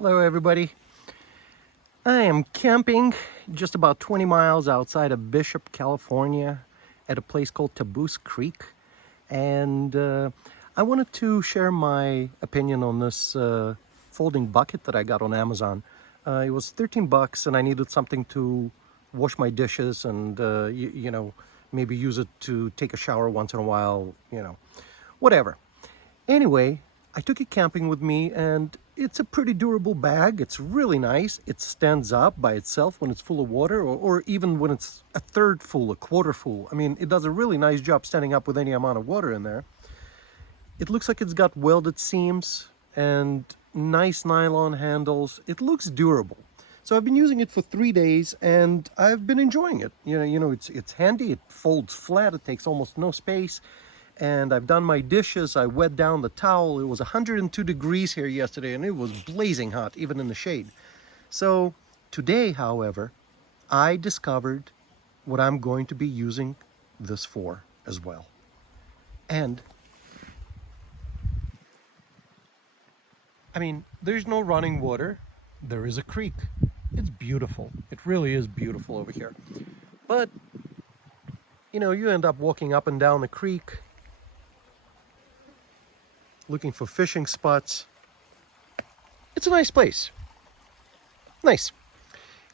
Hello everybody. I am camping just about 20 miles outside of Bishop, California at a place called Taboose Creek, and I wanted to share my opinion on this folding bucket that I got on Amazon. It was 13 bucks and I needed something to wash my dishes and you know, maybe use it to take a shower once in a while, you know, whatever. Anyway, I took it camping with me and it's a pretty durable bag. It's really nice. It stands up by itself when it's full of water, or even when it's a third full, a quarter full. I mean, it does a really nice job standing up with any amount of water in there. It looks like it's got welded seams and nice nylon handles. It looks durable. So I've been using it for 3 days and I've been enjoying it. You know, it's handy. It folds flat. It takes almost no space. And I've done my dishes. I wet down the towel. It was 102 degrees here yesterday and it was blazing hot, even in the shade. So today, however, I discovered what I'm going to be using this for as well. And I mean, there's no running water. There is a creek. It's beautiful. It really is beautiful over here. But, you know, you end up walking up and down the creek, looking for fishing spots. It's a nice place. Nice.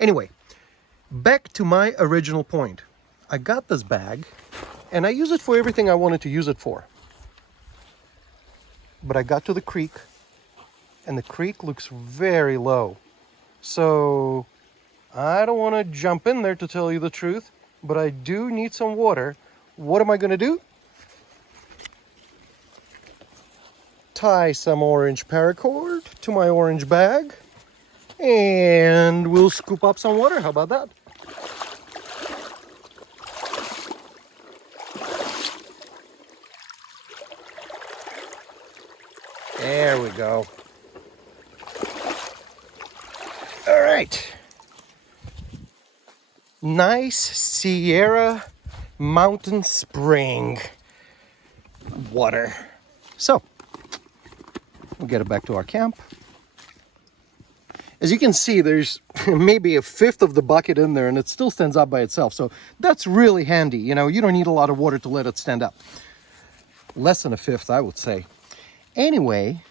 Anyway, back to my original point. I got this bag and I use it for everything I wanted to use it for. But I got to the creek and the creek looks very low. So I don't want to jump in there, to tell you the truth, but I do need some water. What am I going to do? Tie some orange paracord to my orange bag and we'll scoop up some water. How about that? There we go. All right. Nice Sierra Mountain Spring water. So we'll get it back to our camp. As you can see, there's maybe a fifth of the bucket in there and it still stands up by itself. So that's really handy. You know, you don't need a lot of water to let it stand up. Less than a fifth, I would say. Anyway,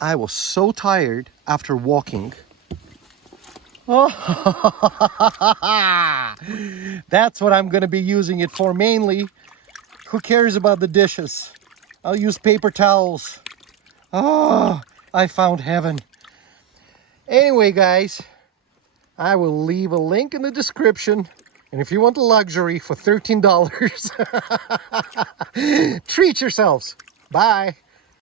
I was so tired after walking. Oh, that's what I'm going to be using it for mainly. Who cares about the dishes? I'll use paper towels. Oh, I found heaven. Anyway, guys, I will leave a link in the description. And if you want the luxury for $13, treat yourselves. Bye.